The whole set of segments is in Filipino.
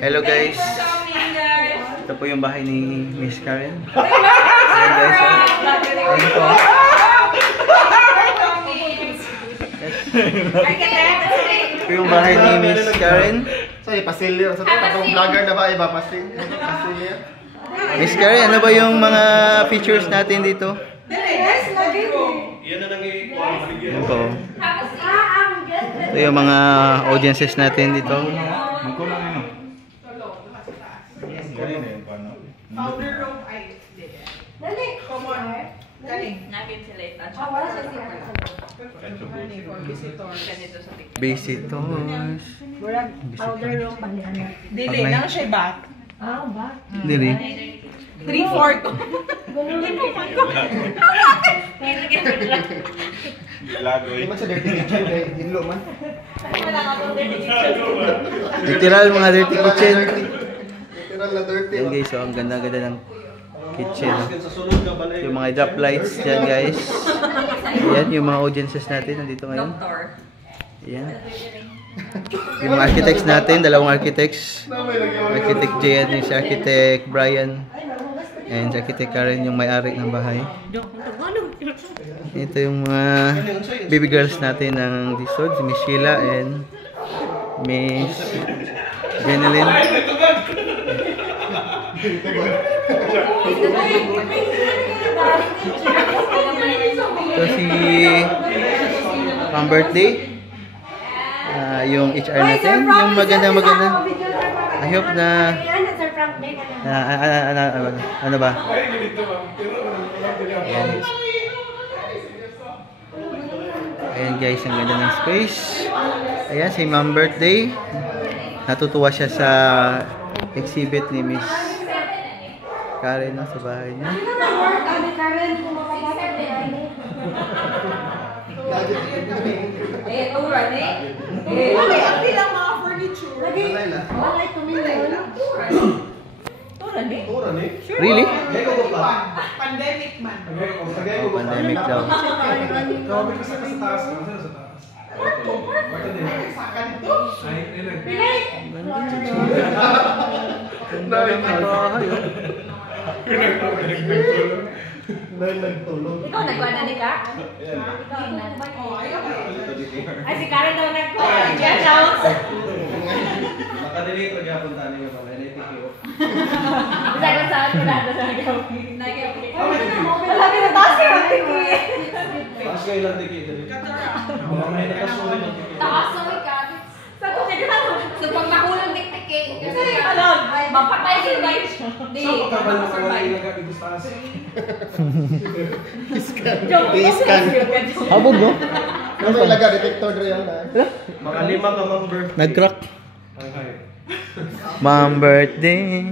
Hello guys. Ito po yung bahay ni Miss Karen. Ayan guys. Ayan po. Ito yung bahay ni Miss Karen. Sorry, pasilyo. Sa tapong vlogger na ba iba pasilyo? Miss Karen, ano ba yung mga features natin dito? Ayan po. Ito yung mga audiences natin dito. Powder room ay dali. Come on. Galing. Nakin sila ito. Wala siya Visitors. Powder room pali ano. Dili lang siya bat. Ah, ba? Dili. 3/4. Lagoy. Di man sa dirty kitchen kay hinlo man. Literal mga dirty kitchen. Literal na dirty. Yan guys, so ang ganda-ganda ng kitchen. Yung mga drop lights dyan guys. Yan yung mga audiences natin nandito ngayon. Yan. Yung mga architects natin, dalawang architects. Architect Jay at si Architect Brian. And si Architect Karen yung may-ari ng bahay. Ito yung mga baby girls natin ng Disod, si Miss Sheila and Miss Jeneline. Ito si pang birthday. Yung HR natin, yung maganda. I hope na ano ba? Ayan guys, ang ganda ng space. Ayan, si Ma'am Birthday. Natutuwa siya sa exhibit ni Miss Karen sa bahay niya. Hindi lang mga furniture. Really? Pandemic man. Oh, pandemic daw. Ikaw nagkuha ni ka? Ay, si Karen daw nagkuha. Yes, out. Nakadelete rin punta niyo pa. Bisa ko saan ko na gawin. Wala ka na taas ka tiki. Taas kayo lang tiki. Mamay na kasulit ng tiki. Taas na ka. Sa ko kaya so pag nakulang tiki kasi alam, mapatay din guys. Di. Iskan. Habog no? Ano yung laga detector dre yan na? Mga 5 ka Ma'am birthday. Nag-crack. Ma'am birthday.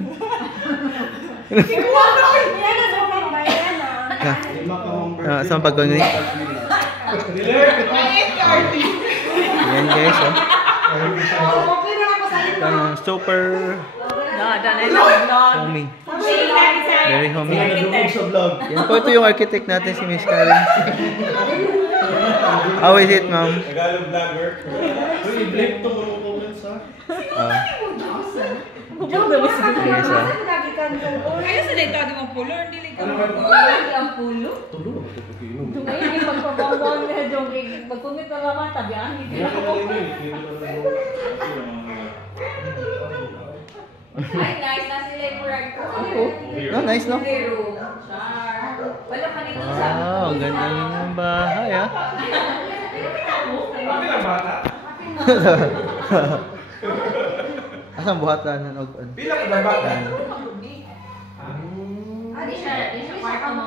Saan pagkong ni? Yan guys, oh. Super homey. Very homey. Yan po, ito yung architect natin, si Miss Karen. How is it, ma'am? Tagalog vlogger. Uy, i-blip to mga comments ha. Yes, ah. Kaya sa dito, di mo pulo, hindi lang Ang pulo? Tulo ako ito pag-inom. Ngayon, yung pagpapawang na jogging, magkumit na naman, tabihan. Ay, nice na sila yung murag ko. No, nice, no? Wala pa nito sa... Wow, ang ganda ng bahay, ah. Kami lang bata. Asang buhatan ng og Bilang ibang bata. Di siya kwarto mo.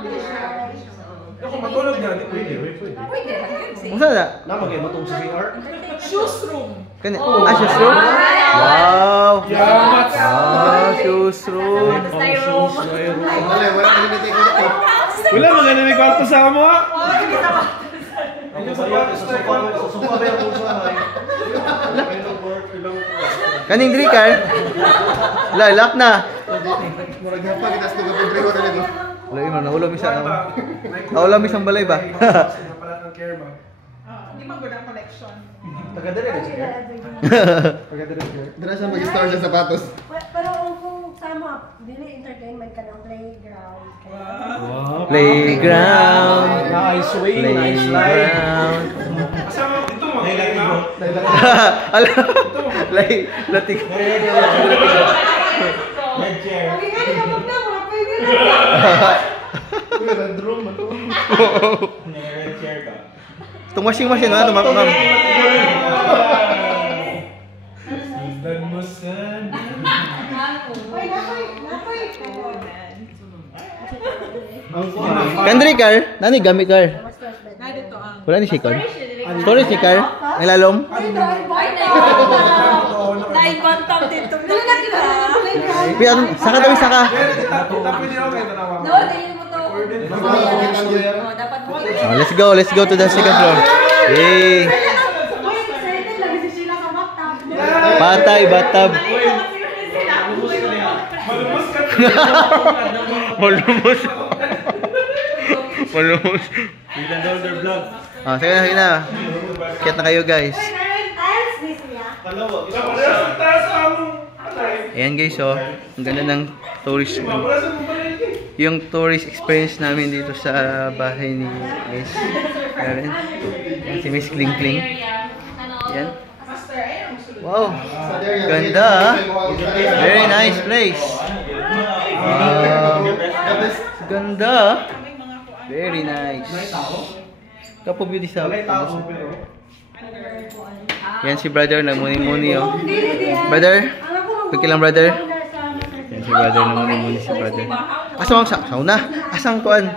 Kung matulog niya, di pwede. Pwede. Unsa na? Nama kayo matulog sa CR? shoes room. Kani shoes room? Wow. Yamat! Shoes room. Wala limit ko dito. Wala mga nanigwarto sa amo ha? Ako sa sofa ba yung uso ay? Kaning diri kar. Lock na. Murag pa kita sa pagdriho na nito. Wala man naulam isa. Naulam isang balay ba? Pala ng care ba? Hindi man good ang collection. Taga-dire ba siya? Dira siya mag-store sa sapatos. sama, dili entertainment ka ng playground. Wow. Playground. Nice swing, nice slide. Playground. Kasama ito mga kailangan. Alam, latik. Red chair. Sabi nga, di ka magdamag, pwede na. Red room, ito. Red chair ka. Itong washing machine, ano, ma'am? Dan mo sana. Ay, nakoy. Kandri car? Nani gamit car? Dito ang Wala ni si car? Storage ni car? Ang lalom? Naibantang dito. Dili na kita ng playground. Pian, saka daw saka. Tapi di ako kayo tanawa. No, dili mo to. Dapat mo. Oh, let's go to the second floor. Yay! Uy, excited lagi si Sheila sa bathtub. Patay, bathtub. Malumos ka. Malumos. Malumos. Bilang daw their vlog. Ah, sige na. Kit na kayo, guys. Tiles ni siya. Dalawa. Wala sa taas sa among. Ayan, guys, oh. Ang ganda ng tourist. Yung tourist experience namin dito sa bahay ni Miss Karen. Si Miss Kling Kling. Yan. Wow. Ganda, ah. Very nice place. Wow. Ganda. Very nice. Kapo beauty sa. Yan si brother, nagmuni-muni, oh. Brother? Pagkilang brother? Yan si brother, nagmuni-muni si brother. Asa mang sauna? Asang kuan?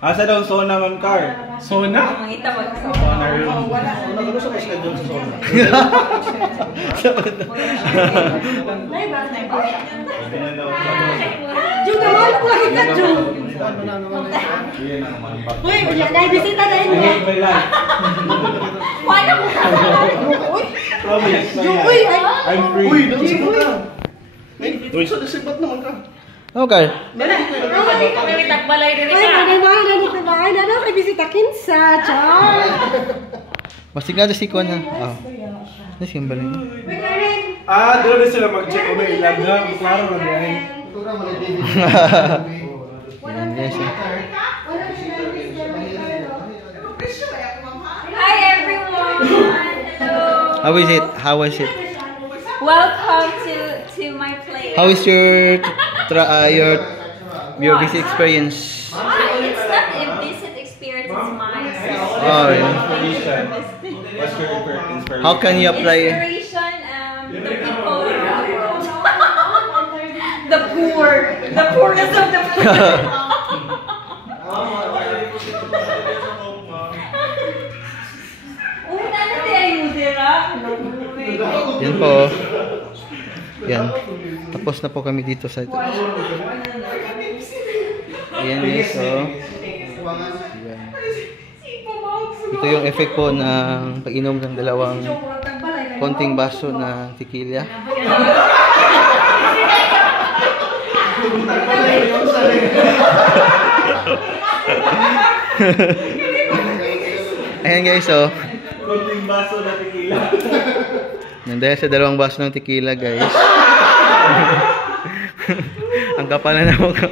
Asa daw sauna, Ma'am Car? Sauna? Mangita ba? Sauna room. Ano sa schedule sa sauna? Jun, naman ko lagi ka, Jun. Uy, naibisita na yun. Wala mo ka. Promise. Uy, ay. I'm free. Uy, nagsibat ka. Uy, sa nagsibat naman ka. Oh, Carl. Kami tagbalay din Ay, pagay-bagay na dito ba? Ay, na kay bisita kinsa, Char. Masig nga si kuan, ha? Oh. Nasi yung balay. Uy, Karen. Ah, doon na sila mag-check kung may ilag na. Klaro na yan. Ayan, guys, oh. Hi everyone. Hello. How is it? How was it? Welcome to my place. How is your your visit experience? It's not a visit experience, it's mine. Oh, yeah. What's your inspiration? How can you apply? Inspiration, the people, the poor, the poorness of the poor. Una na tayo dira. Yan po. Yan. Tapos na po kami dito sa ito. Ayan, guys, oh. Ayan. Ito yung effect po ng pag-inom ng dalawang konting baso ng tequila. Ayan, guys, oh. Konting baso na tequila. Nandaya sa dalawang baso ng tequila, guys. Ang kapal na naman ko.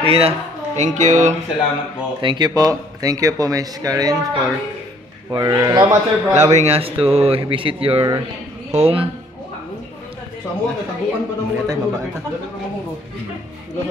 Hindi na. Thank you. Salamat po. Thank you po. Thank you po, Miss Karen, for allowing us to visit your home. Sa mo, taguan pa naman. Mamaya tayo, mabaan ta.